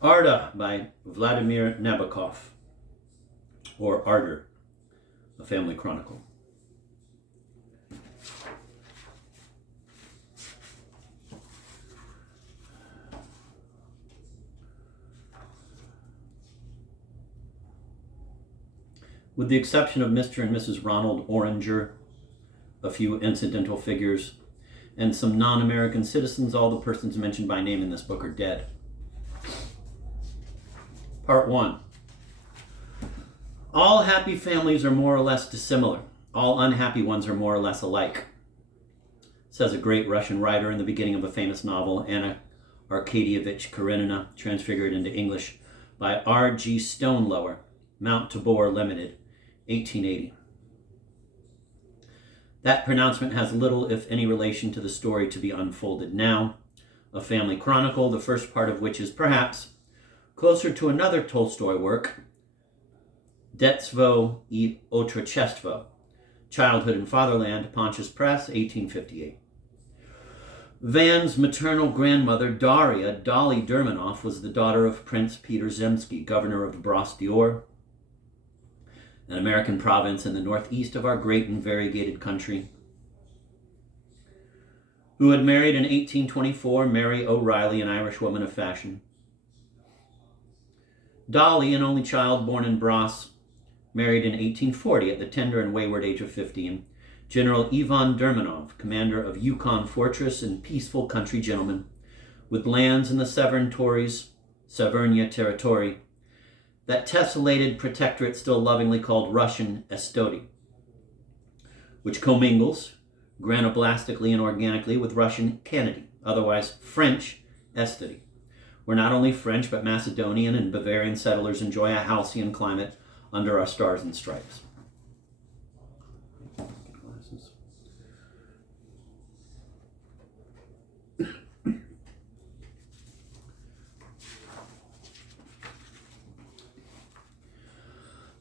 Arda by Vladimir Nabokov, or Ardor, a family chronicle. With the exception of Mr. and Mrs. Ronald Oranger, a few incidental figures, and some non-American citizens, all the persons mentioned by name in this book are dead. Part 1. All happy families are more or less dissimilar. All unhappy ones are more or less alike, says a great Russian writer in the beginning of a famous novel, Anna Arkadyevich Karenina, transfigured into English by R.G. Stonelower, Mount Tabor Limited, 1880. That pronouncement has little, if any, relation to the story to be unfolded now, a family chronicle, the first part of which is perhaps closer to another Tolstoy work, Detstvo I Otrochestvo, Childhood in Fatherland, Pontius Press, 1858. Van's maternal grandmother, Daria Dolly Dermanoff, was the daughter of Prince Peter Zemsky, governor of Brosdior, an American province in the northeast of our great and variegated country, who had married in 1824 Mary O'Reilly, an Irish woman of fashion. Dolly, an only child born in Bros, married in 1840 at the tender and wayward age of 15, General Ivan Dermanov, commander of Yukon Fortress and peaceful country gentleman, with lands in the Severnia territory, that tessellated protectorate still lovingly called Russian Estody, which commingles granoblastically and organically with Russian Kennedy, otherwise French Estody, where not only French but Macedonian and Bavarian settlers enjoy a halcyon climate under our stars and stripes.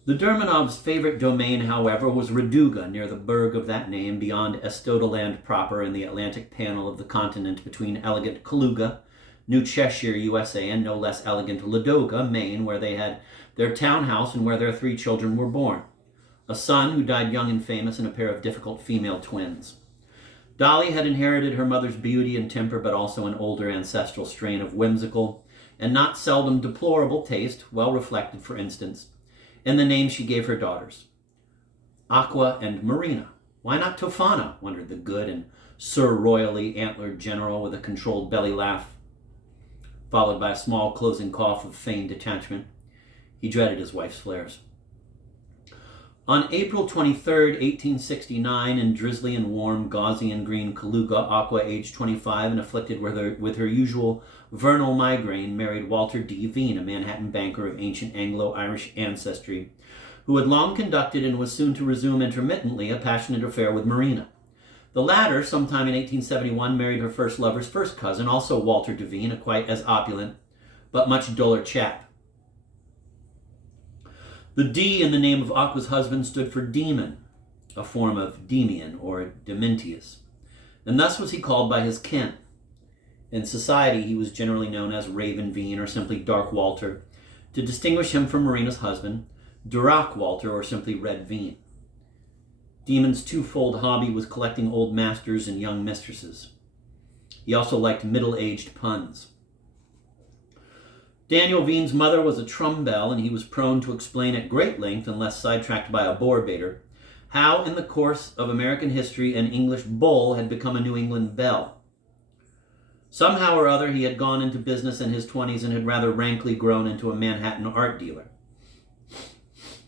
The Dermanovs' favorite domain, however, was Raduga, near the burg of that name, beyond Estodoland proper in the Atlantic panel of the continent between elegant Kaluga, New Cheshire, USA, and no less elegant Ladoga, Maine, where they had their townhouse and where their 3 children were born. A son who died young and famous, and a pair of difficult female twins. Dolly had inherited her mother's beauty and temper, but also an older ancestral strain of whimsical and not seldom deplorable taste, well reflected, for instance, in the names she gave her daughters, Aqua and Marina. Why not Tofana, wondered the good and sur-royally antlered general with a controlled belly laugh, followed by a small closing cough of feigned detachment. He dreaded his wife's flares. On April 23rd, 1869, in drizzly and warm Gaussian green Kaluga, Aqua, aged 25 and afflicted with her usual vernal migraine, married Walter D. Veen, a Manhattan banker of ancient Anglo-Irish ancestry, who had long conducted and was soon to resume intermittently a passionate affair with Marina. The latter, sometime in 1871, married her first lover's first cousin, also Walter Devine, a quite as opulent but much duller chap. The D in the name of Aqua's husband stood for demon, a form of Demian or Dementius, and thus was he called by his kin. In society, he was generally known as Raven Veen or simply Dark Walter, to distinguish him from Marina's husband, Durak Walter, or simply Red Veen. Demon's twofold hobby was collecting old masters and young mistresses. He also liked middle-aged puns. Daniel Veen's mother was a trumbell, and he was prone to explain at great length, unless sidetracked by a bore baiter, how in the course of American history an English bull had become a New England belle. Somehow or other he had gone into business in his 20s and had rather rankly grown into a Manhattan art dealer.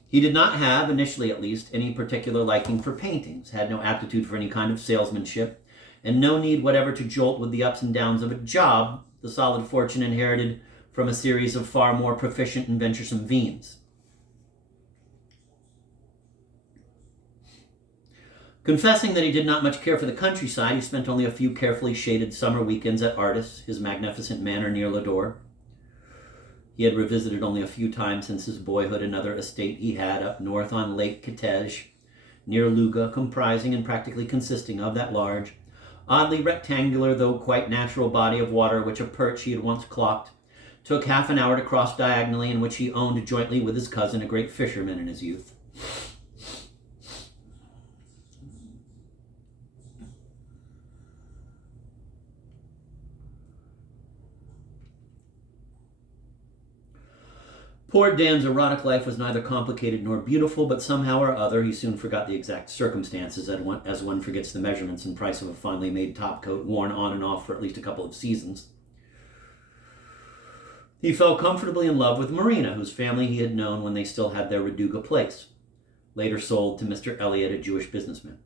He did not have, initially at least, any particular liking for paintings, had no aptitude for any kind of salesmanship, and no need whatever to jolt with the ups and downs of a job, the solid fortune inherited from a series of far more proficient and venturesome Veens. Confessing that he did not much care for the countryside, he spent only a few carefully shaded summer weekends at Artis, his magnificent manor near Ladore. He had revisited only a few times since his boyhood another estate he had up north on Lake Kitej, near Luga, comprising and practically consisting of that large, oddly rectangular though quite natural body of water which a perch he had once clocked took half an hour to cross diagonally, in which he owned jointly with his cousin, a great fisherman in his youth. Poor Dan's erotic life was neither complicated nor beautiful, but somehow or other he soon forgot the exact circumstances, as one forgets the measurements and price of a finely made topcoat worn on and off for at least a couple of seasons. He fell comfortably in love with Marina, whose family he had known when they still had their Raduga place, later sold to Mr. Elliot, a Jewish businessman.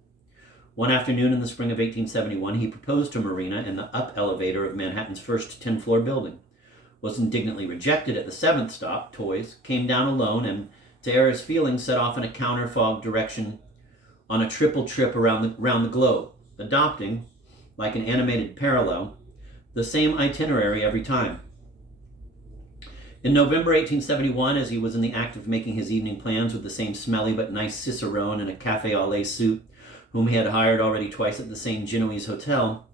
One afternoon in the spring of 1871, he proposed to Marina in the up elevator of Manhattan's first 10-floor building, was indignantly rejected at the 7th stop, Toys, came down alone, and, to air his feelings, set off in a counter-fog direction on a triple trip around the globe, adopting, like an animated parallel, the same itinerary every time. In November 1871, as he was in the act of making his evening plans with the same smelly but nice cicerone in a café au lait suit, whom he had hired already twice at the same Genoese hotel,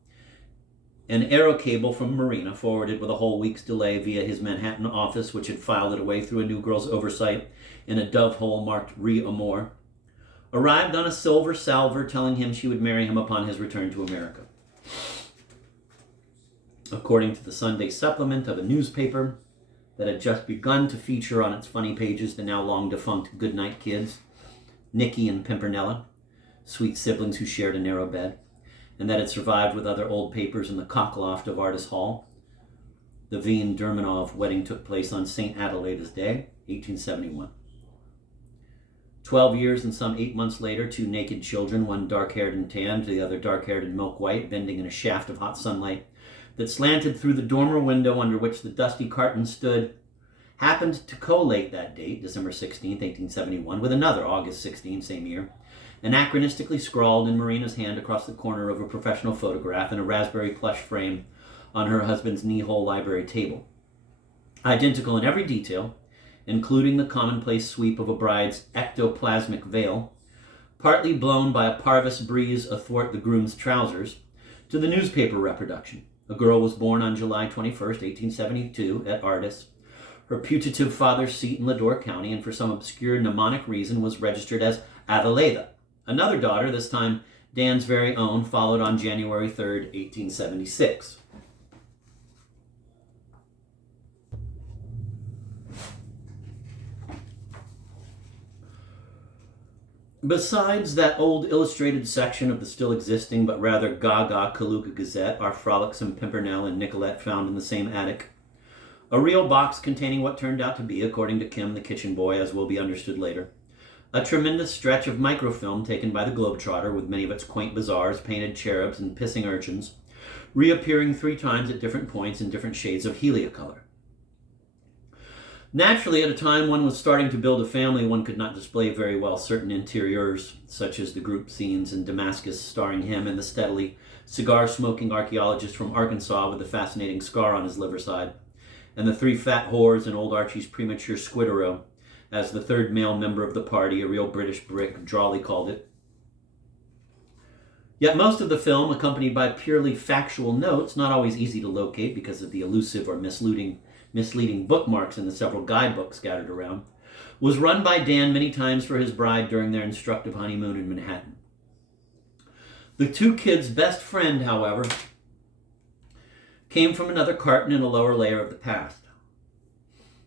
an aerocable from Marina, forwarded with a whole week's delay via his Manhattan office, which had filed it away through a new girl's oversight in a dove hole marked Re Amour, arrived on a silver salver telling him she would marry him upon his return to America. According to the Sunday supplement of a newspaper that had just begun to feature on its funny pages the now long-defunct Goodnight Kids, Nicky and Pimpernella, sweet siblings who shared a narrow bed, and that had survived with other old papers in the cockloft of Artis Hall. The Veen Dermanov wedding took place on St. Adelaida's Day, 1871. 12 years and some 8 months later, 2 naked children, one dark-haired and tanned, the other dark-haired and milk-white, bending in a shaft of hot sunlight that slanted through the dormer window under which the dusty carton stood, happened to collate that date, December 16, 1871, with another, August 16, same year, anachronistically scrawled in Marina's hand across the corner of a professional photograph in a raspberry plush frame on her husband's knee-hole library table. Identical in every detail, including the commonplace sweep of a bride's ectoplasmic veil, partly blown by a parvus breeze athwart the groom's trousers, to the newspaper reproduction. A girl was born on July 21, 1872, at Artis. Her putative father's seat in Ladore County, and for some obscure mnemonic reason was registered as Adelaida. Another daughter, this time Dan's very own, followed on January 3, 1876. Besides that old illustrated section of the still existing but rather gaga Kaluga Gazette, our frolicsome Pimpernel and Nicolette found in the same attic, a real box containing what turned out to be, according to Kim, the kitchen boy, as will be understood later, a tremendous stretch of microfilm taken by the Globetrotter, with many of its quaint bazaars, painted cherubs, and pissing urchins, reappearing 3 times at different points in different shades of heliocolor. Naturally, at a time one was starting to build a family, one could not display very well certain interiors, such as the group scenes in Damascus starring him and the steadily cigar-smoking archaeologist from Arkansas with the fascinating scar on his liver side, and the 3 fat whores and old Archie's premature squidero, as the third male member of the party, a real British brick, drawly called it. Yet most of the film, accompanied by purely factual notes, not always easy to locate because of the elusive or misleading bookmarks in the several guidebooks scattered around, was run by Dan many times for his bride during their instructive honeymoon in Manhattan. The 2 kids' best friend, however, came from another carton in a lower layer of the past.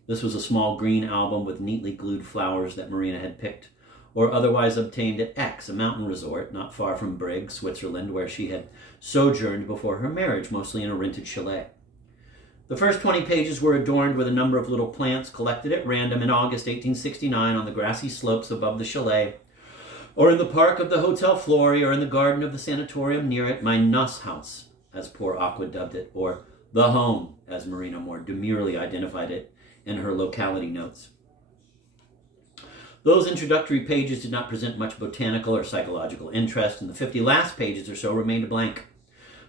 This was a small green album with neatly glued flowers that Marina had picked or otherwise obtained at X, a mountain resort not far from Brig, Switzerland, where she had sojourned before her marriage, mostly in a rented chalet. The first 20 pages were adorned with a number of little plants collected at random in August 1869 on the grassy slopes above the chalet, or in the park of the Hotel Flory, or in the garden of the sanatorium near it, my Nuss house, as poor Aqua dubbed it, or the home, as Marina more demurely identified it in her locality notes. Those introductory pages did not present much botanical or psychological interest, and the 50 last pages or so remained blank.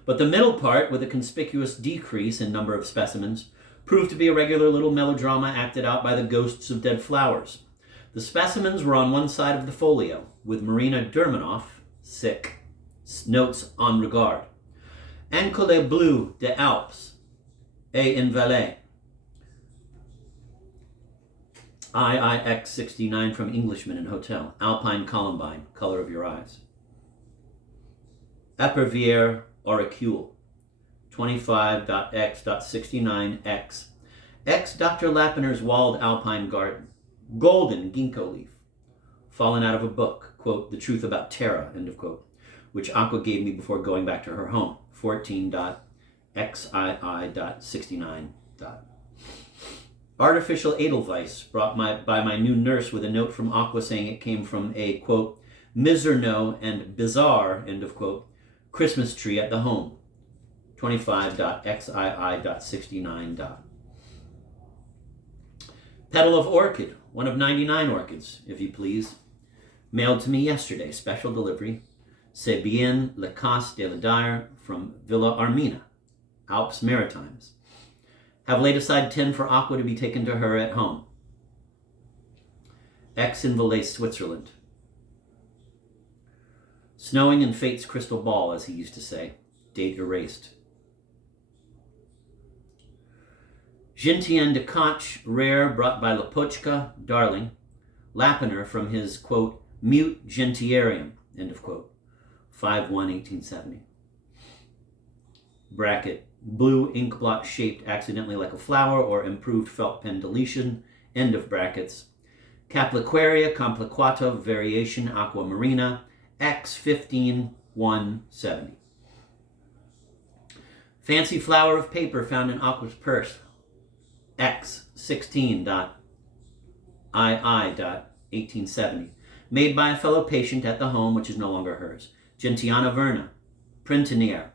But the middle part, with a conspicuous decrease in number of specimens, proved to be a regular little melodrama acted out by the ghosts of dead flowers. The specimens were on one side of the folio, with Marina Dermanov, sick, notes en regard. Encolé bleu des Alpes, et en Valais. IIX69 from Englishman in Hotel. Alpine Columbine, Color of Your Eyes. Epervier Auricule, 25.x.69x. X Dr. Lappiner's walled alpine garden. Golden ginkgo leaf. Fallen out of a book, quote, The Truth About Terra, end of quote, which Aqua gave me before going back to her home. 14.xii.69. Artificial Edelweiss brought by my new nurse with a note from Aqua saying it came from a, quote, Miserno and bizarre, end of quote, Christmas tree at the home. 25.xii.69. Petal of Orchid, one of 99 orchids, if you please. Mailed to me yesterday, special delivery. C'est bien le cas de la Dare from Villa Armina, Alps Maritimes. Have laid aside 10 for Aqua to be taken to her at home. X in Valais, Switzerland. Snowing in fate's crystal ball, as he used to say. Date erased. Gentian de Koch, rare, brought by Lapochka, Darling. Lappiner from his, quote, Mute Gentiarium, end of quote. 5/1/1870. Bracket, blue ink blot shaped accidentally like a flower or improved felt pen deletion, end of brackets. Capliquaria compliquata variation aquamarina, X 15/1/70. Fancy flower of paper found in Aqua's purse, X 16.II.1870. Made by a fellow patient at the home, which is no longer hers. Gentiana verna, Printanier,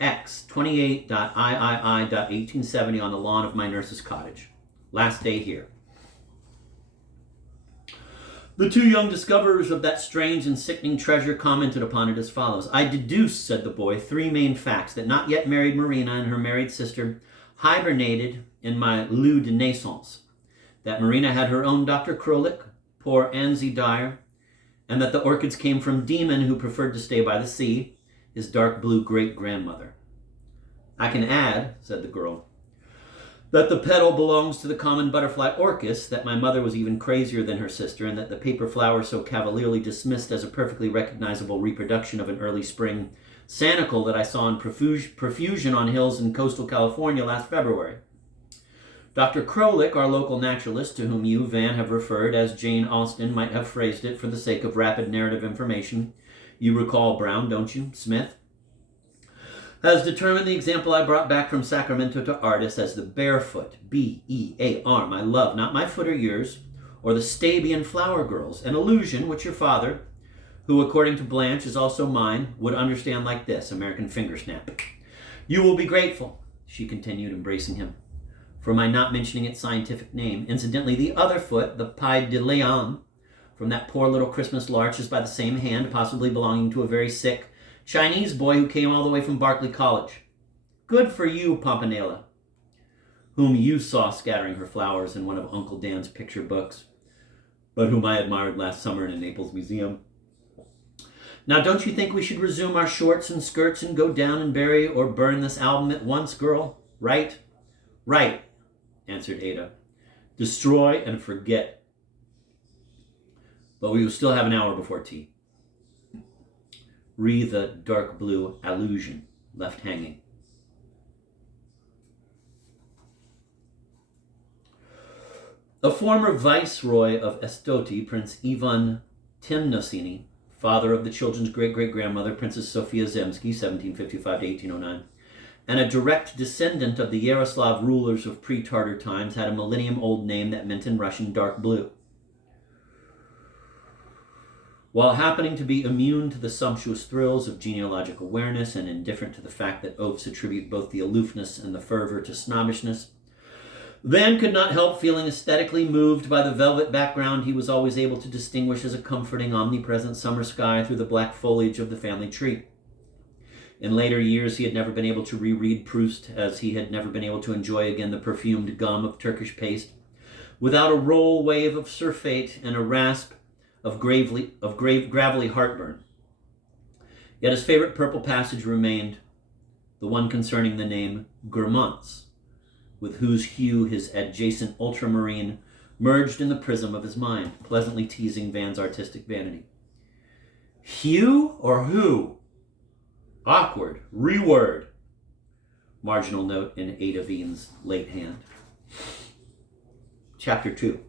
X 28.III.1870 on the lawn of my nurse's cottage. Last day here. The two young discoverers of that strange and sickening treasure commented upon it as follows. I deduce, said the boy, 3 main facts: that not yet married Marina and her married sister hibernated in my lieu de naissance, that Marina had her own Dr. Krolik, poor Anzie Dyer, and that the orchids came from Demon, who preferred to stay by the sea, his dark blue great-grandmother. I can add, said the girl, that the petal belongs to the common butterfly orchis, that my mother was even crazier than her sister, and that the paper flower so cavalierly dismissed as a perfectly recognizable reproduction of an early spring sanicle that I saw in profusion on hills in coastal California last February. Dr. Krolik, our local naturalist, to whom you, Van, have referred, as Jane Austen might have phrased it for the sake of rapid narrative information, you recall Brown, don't you, Smith, has determined the example I brought back from Sacramento to Ardis as the barefoot, B-E-A-R, my love, not my foot or yours, or the Stabian flower girls, an allusion which your father, who according to Blanche is also mine, would understand like this, American finger snap. You will be grateful, she continued, embracing him, for my not mentioning its scientific name. Incidentally, the other foot, the Pied de Leon, from that poor little Christmas larch, is by the same hand, possibly belonging to a very sick Chinese boy who came all the way from Berkeley College. Good for you, Pompanella, whom you saw scattering her flowers in one of Uncle Dan's picture books, but whom I admired last summer in a Naples museum. Now, don't you think we should resume our shorts and skirts and go down and bury or burn this album at once, girl? Right? Right, answered Ada. Destroy and forget. But we will still have an hour before tea. Re the dark blue allusion left hanging. A former viceroy of Estoti, Prince Ivan Temnosini, father of the children's great-great-grandmother, Princess Sofia Zemsky, 1755 to 1809, and a direct descendant of the Yaroslav rulers of pre-Tartar times, had a millennium-old name that meant in Russian dark blue. While happening to be immune to the sumptuous thrills of genealogic awareness and indifferent to the fact that oafs attribute both the aloofness and the fervor to snobbishness, Van could not help feeling aesthetically moved by the velvet background he was always able to distinguish as a comforting, omnipresent summer sky through the black foliage of the family tree. In later years, he had never been able to reread Proust, as he had never been able to enjoy again the perfumed gum of Turkish paste, without a roll wave of surfeit and a rasp of gravelly heartburn. Yet his favorite purple passage remained the one concerning the name Guermantes, with whose hue his adjacent ultramarine merged in the prism of his mind, pleasantly teasing Van's artistic vanity. Hugh or who? Awkward. Reword. Marginal note in Ada Veen's late hand. Chapter 2.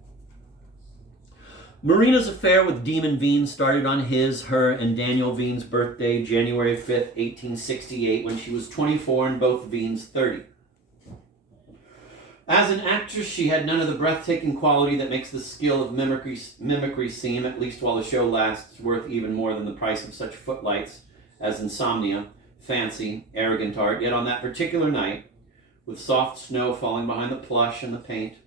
Marina's affair with Demon Veen started on his, her, and Daniel Veen's birthday, January 5th, 1868, when she was 24 and both Veens 30. As an actress, she had none of the breathtaking quality that makes the skill of mimicry seem, at least while the show lasts, worth even more than the price of such footlights as insomnia, fancy, arrogant art. Yet on that particular night, with soft snow falling behind the plush and the paint,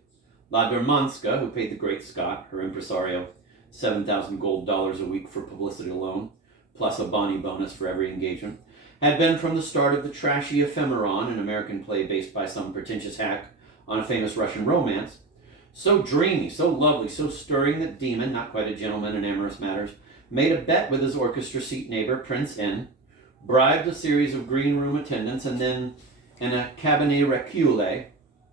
La Dermanska, who paid the great Scott, her impresario, $7,000 gold a week for publicity alone, plus a Bonnie bonus for every engagement, had been from the start of the trashy Ephemeron, an American play based by some pretentious hack on a famous Russian romance, so dreamy, so lovely, so stirring that Demon, not quite a gentleman in amorous matters, made a bet with his orchestra seat neighbor, Prince N, bribed a series of green room attendants, and then, in a cabinet recule,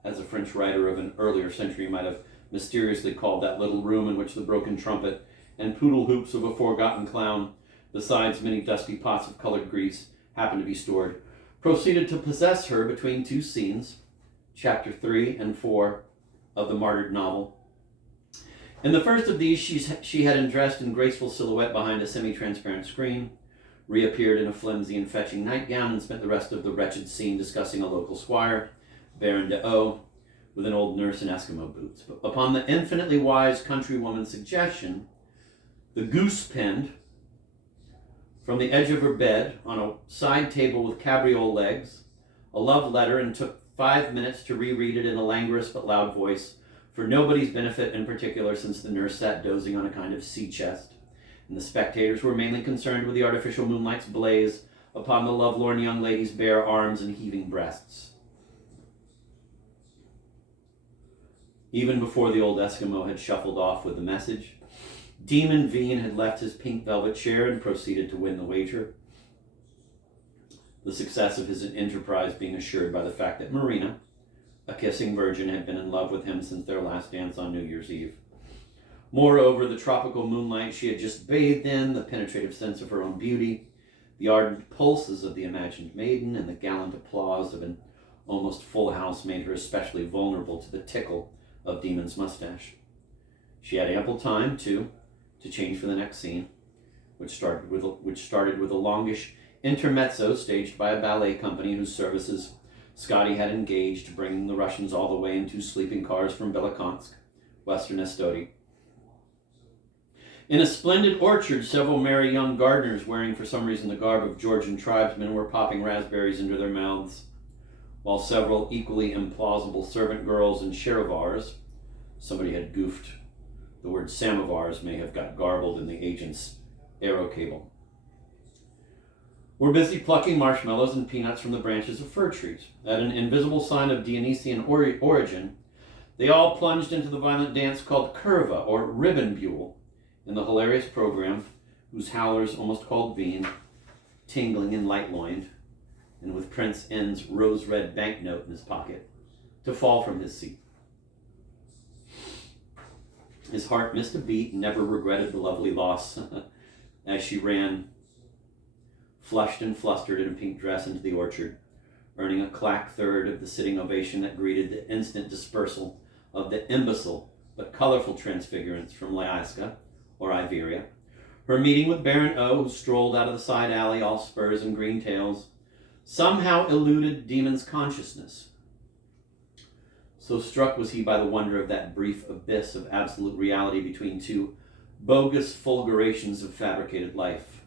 as a French writer of an earlier century might have mysteriously called that little room in which the broken trumpet and poodle hoops of a forgotten clown, besides many dusty pots of colored grease, happened to be stored, proceeded to possess her between two scenes, chapter 3 and 4 of the martyred novel. In the first of these, she had undressed in graceful silhouette behind a semi-transparent screen, reappeared in a flimsy and fetching nightgown, and spent the rest of the wretched scene discussing a local squire, Baron de O, with an old nurse in Eskimo boots. But upon the infinitely wise countrywoman's suggestion, the goose pinned from the edge of her bed on a side table with cabriole legs a love letter, and took 5 minutes to reread it in a languorous but loud voice, for nobody's benefit in particular, since the nurse sat dozing on a kind of sea chest, and the spectators were mainly concerned with the artificial moonlight's blaze upon the lovelorn young lady's bare arms and heaving breasts. Even before the old Eskimo had shuffled off with the message, Demon Veen had left his pink velvet chair and proceeded to win the wager, the success of his enterprise being assured by the fact that Marina, a kissing virgin, had been in love with him since their last dance on New Year's Eve. Moreover, the tropical moonlight she had just bathed in, the penetrative sense of her own beauty, the ardent pulses of the imagined maiden, and the gallant applause of an almost full house made her especially vulnerable to the tickle of Demon's mustache. She had ample time, too, to change for the next scene, which started with a longish intermezzo staged by a ballet company whose services Scotty had engaged, bringing the Russians all the way in 2 sleeping cars from Belakonsk, western Estonia. In a splendid orchard, several merry young gardeners, wearing for some reason the garb of Georgian tribesmen, were popping raspberries into their mouths, while several equally implausible servant girls in cherovars — somebody had goofed. The word samovars may have got garbled in the agent's aero cable — were busy plucking marshmallows and peanuts from the branches of fir trees. At an invisible sign of Dionysian origin, they all plunged into the violent dance called curva, or ribbon buell, in the hilarious program, whose howlers almost called Veen, tingling and light-loined, and with Prince N's rose-red banknote in his pocket, to fall from his seat. His heart missed a beat and never regretted the lovely loss as she ran, flushed and flustered in a pink dress, into the orchard, earning a clack third of the sitting ovation that greeted the instant dispersal of the imbecile but colorful transfigurants from Lyaska, or Iberia, her meeting with Baron O, who strolled out of the side alley, all spurs and green tails, somehow eluded Demon's consciousness. So struck was he by the wonder of that brief abyss of absolute reality between 2 bogus fulgurations of fabricated life.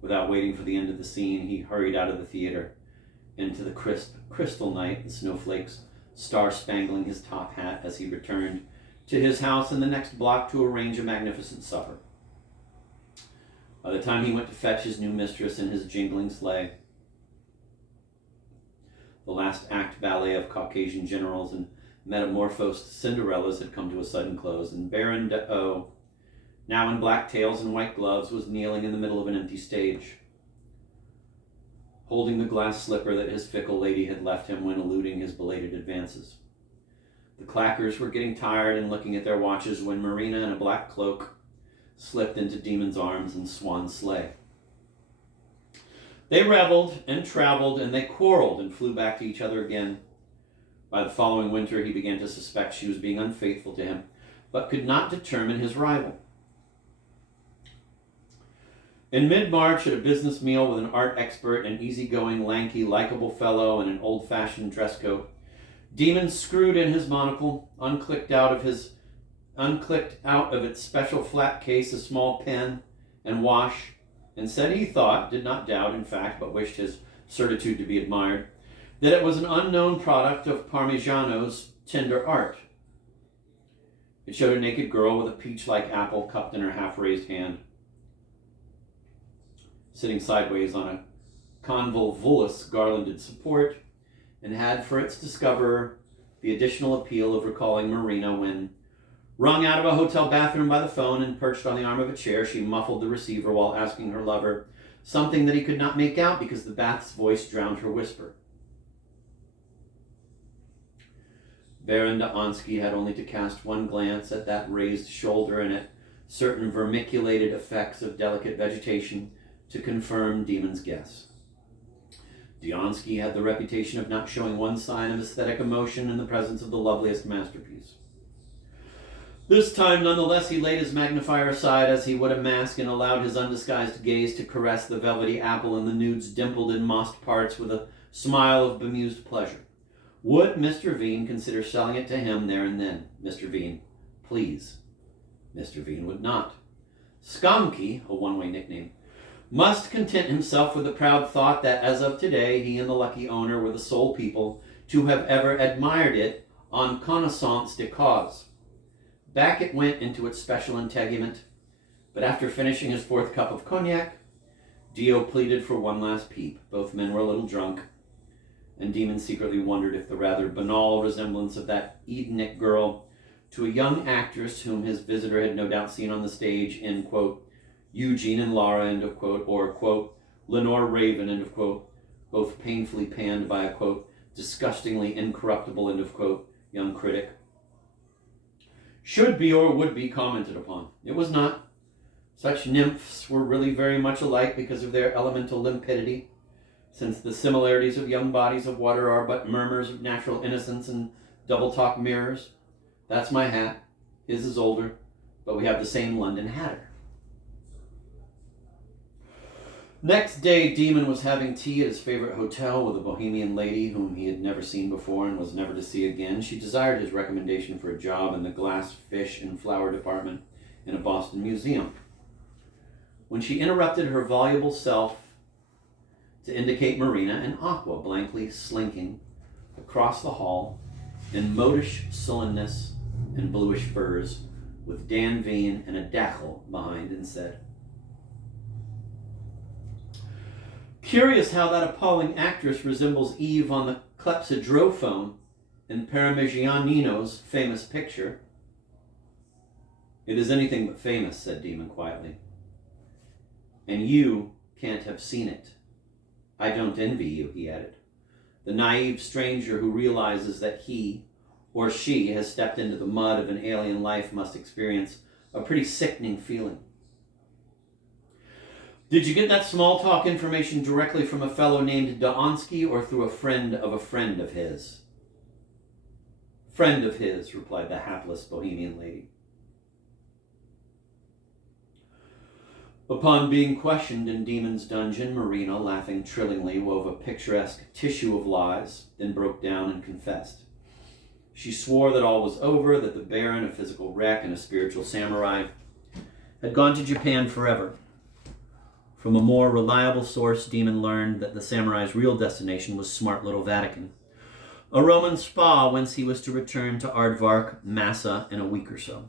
Without waiting for the end of the scene, he hurried out of the theater into the crisp, crystal night, the snowflakes star-spangling his top hat as he returned to his house in the next block to arrange a magnificent supper. By the time he went to fetch his new mistress in his jingling sleigh, the last act ballet of Caucasian generals and metamorphosed Cinderellas had come to a sudden close, and Baron de O, now in black tails and white gloves, was kneeling in the middle of an empty stage, holding the glass slipper that his fickle lady had left him when eluding his belated advances. The clackers were getting tired and looking at their watches when Marina in a black cloak slipped into Demon's arms and Swan's sleigh. They reveled and traveled, and they quarreled and flew back to each other again. By the following winter, he began to suspect she was being unfaithful to him, but could not determine his rival. In mid-March, at a business meal with an art expert, an easygoing, lanky, likable fellow in an old-fashioned dress coat, Demon screwed in his monocle, unclicked out of its special flat case a small pen and wash, and said he thought, did not doubt in fact, but wished his certitude to be admired, that it was an unknown product of Parmigiano's tender art. It showed a naked girl with a peach-like apple cupped in her half-raised hand, sitting sideways on a convolvulus garlanded support, and had for its discoverer the additional appeal of recalling Marina when, wrung out of a hotel bathroom by the phone and perched on the arm of a chair, she muffled the receiver while asking her lover something that he could not make out because the bath's voice drowned her whisper. Baron Daonsky had only to cast one glance at that raised shoulder and at certain vermiculated effects of delicate vegetation to confirm Demon's guess. Daonsky had the reputation of not showing one sign of aesthetic emotion in the presence of the loveliest masterpiece. This time, nonetheless, he laid his magnifier aside as he would a mask and allowed his undisguised gaze to caress the velvety apple and the nude's dimpled and mossed parts with a smile of bemused pleasure. Would Mr. Veen consider selling it to him there and then? Mr. Veen, please. Mr. Veen would not. Skanky, a one-way nickname, must content himself with the proud thought that as of today, he and the lucky owner were the sole people to have ever admired it en connaissance de cause. Back it went into its special integument, but after finishing his fourth cup of cognac, Dio pleaded for one last peep. Both men were a little drunk, and Demon secretly wondered if the rather banal resemblance of that Edenic girl to a young actress whom his visitor had no doubt seen on the stage in, quote, Eugene and Laura, end of quote, or, quote, Lenore Raven, end of quote, both painfully panned by a, quote, disgustingly incorruptible, end of quote, young critic, should be or would be commented upon. It was not. Such nymphs were really very much alike because of their elemental limpidity, since the similarities of young bodies of water are but murmurs of natural innocence and double-talk mirrors. That's my hat. His is older, but we have the same London hatter. Next day, Demon was having tea at his favorite hotel with a bohemian lady whom he had never seen before and was never to see again. She desired his recommendation for a job in the glass, fish, and flower department in a Boston museum. When she interrupted her voluble self to indicate Marina and Aqua blankly slinking across the hall in modish sullenness and bluish furs, with Dan Veen and a dactyl behind, and said, "Curious how that appalling actress resembles Eve on the clepsydrophone in Parmigianino's famous picture." "It is anything but famous," said Demon quietly. "And you can't have seen it. I don't envy you," he added. The naive stranger who realizes that he or she has stepped into the mud of an alien life must experience a pretty sickening feeling. "Did you get that small talk information directly from a fellow named Daonsky or through a friend of his?" "Friend of his," replied the hapless bohemian lady. Upon being questioned in Demon's dungeon, Marina, laughing trillingly, wove a picturesque tissue of lies, then broke down and confessed. She swore that all was over, that the Baron, a physical wreck and a spiritual samurai, had gone to Japan forever. From a more reliable source, Demon learned that the samurai's real destination was smart little Vatican, a Roman spa whence he was to return to Aardvark, Massa, in a week or so.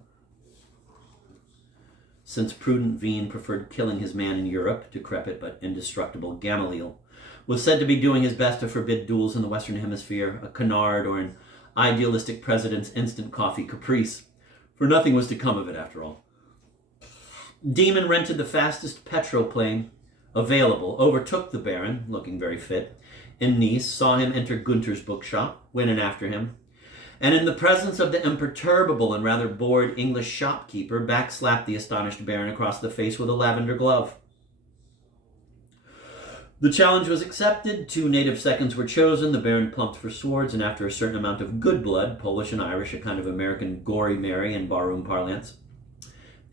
Since prudent Veen preferred killing his man in Europe, decrepit but indestructible Gamaliel was said to be doing his best to forbid duels in the Western Hemisphere, a canard or an idealistic president's instant coffee caprice, for nothing was to come of it after all. Demon rented the fastest petroplane available, overtook the Baron, looking very fit, in Nice, saw him enter Gunther's bookshop, went in after him, and in the presence of the imperturbable and rather bored English shopkeeper, backslapped the astonished baron across the face with a lavender glove. The challenge was accepted. 2 native seconds were chosen. The baron plumped for swords, and after a certain amount of good blood, Polish and Irish, a kind of American gory Mary in barroom parlance,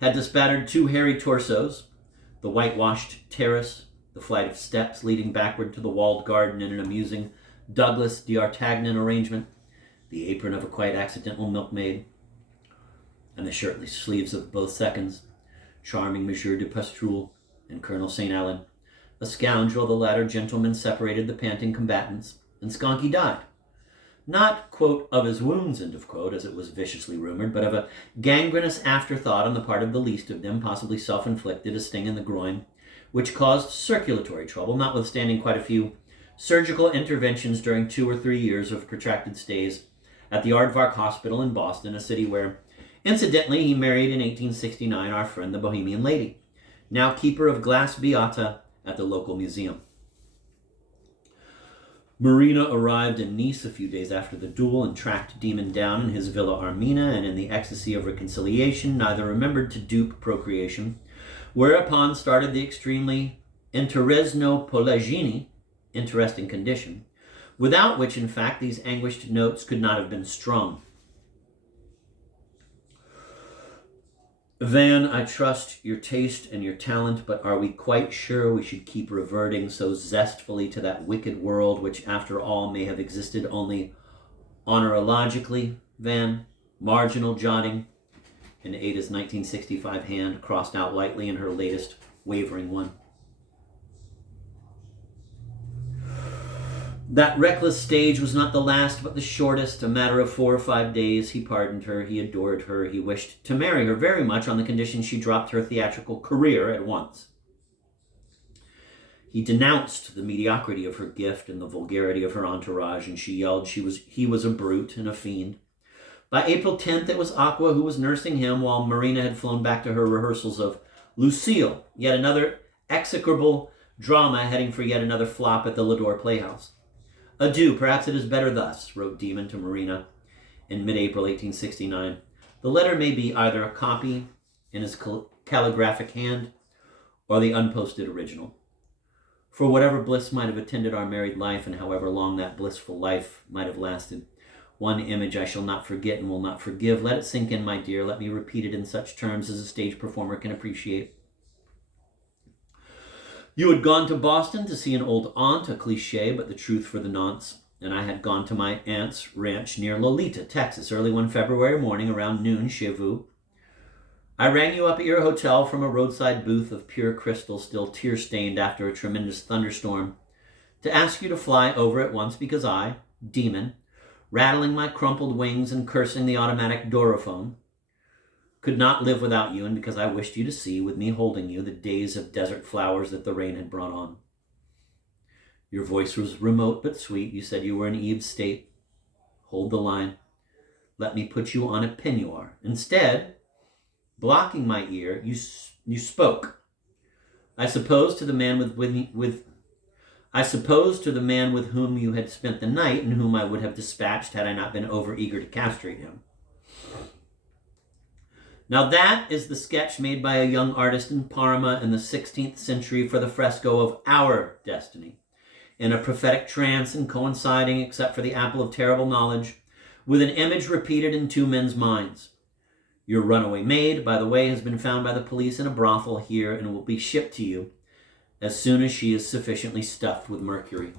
had bespattered 2 hairy torsos, the whitewashed terrace, the flight of steps leading backward to the walled garden in an amusing Douglas d'Artagnan arrangement, the apron of a quite accidental milkmaid, and the shirtless sleeves of both seconds, charming Monsieur de Pastoul and Colonel St. Allen. A scoundrel, the latter gentleman separated the panting combatants, and Skonky died. Not, quote, of his wounds, end of quote, as it was viciously rumored, but of a gangrenous afterthought on the part of the least of them, possibly self-inflicted, a sting in the groin, which caused circulatory trouble, notwithstanding quite a few surgical interventions during 2 or 3 years of protracted stays at the Aardvark Hospital in Boston, a city where, incidentally, he married in 1869 our friend the Bohemian lady, now keeper of glass Beata at the local museum. Marina arrived in Nice a few days after the duel and tracked Demon down in his Villa Armina, and in the ecstasy of reconciliation neither remembered to dupe procreation, whereupon started the extremely interesno-polagini, interesting condition, without which, in fact, these anguished notes could not have been strung. Van, I trust your taste and your talent, but are we quite sure we should keep reverting so zestfully to that wicked world which, after all, may have existed only honorologically, Van? Marginal jotting, and Ada's 1965 hand crossed out lightly in her latest wavering one. That reckless stage was not the last, but the shortest, a matter of 4 or 5 days. He pardoned her, he adored her, he wished to marry her very much on the condition she dropped her theatrical career at once. He denounced the mediocrity of her gift and the vulgarity of her entourage, and she yelled he was a brute and a fiend. By April 10th, it was Aqua who was nursing him, while Marina had flown back to her rehearsals of Lucille, yet another execrable drama heading for yet another flop at the Lador Playhouse. Adieu, perhaps it is better thus, wrote Demon to Marina in mid-April 1869. The letter may be either a copy in his calligraphic hand or the unposted original. For whatever bliss might have attended our married life, and however long that blissful life might have lasted, one image I shall not forget and will not forgive. Let it sink in, my dear. Let me repeat it in such terms as a stage performer can appreciate. You had gone to Boston to see an old aunt, a cliche, but the truth for the nonce, and I had gone to my aunt's ranch near Lolita, Texas, early one February morning around noon, chez vous. I rang you up at your hotel from a roadside booth of pure crystal, still tear-stained after a tremendous thunderstorm, to ask you to fly over at once because I, Demon, rattling my crumpled wings and cursing the automatic Dorophone, could not live without you, and because I wished you to see, with me holding you, the days of desert flowers that the rain had brought on. Your voice was remote but sweet. You said you were in Eve's state. Hold the line. Let me put you on a peignoir. Instead, blocking my ear, you spoke. I suppose to the man with whom you had spent the night, and whom I would have dispatched had I not been over-eager to castrate him. Now that is the sketch made by a young artist in Parma in the 16th century for the fresco of our destiny, in a prophetic trance and coinciding, except for the apple of terrible knowledge, with an image repeated in 2 men's minds. Your runaway maid, by the way, has been found by the police in a brothel here and will be shipped to you as soon as she is sufficiently stuffed with mercury.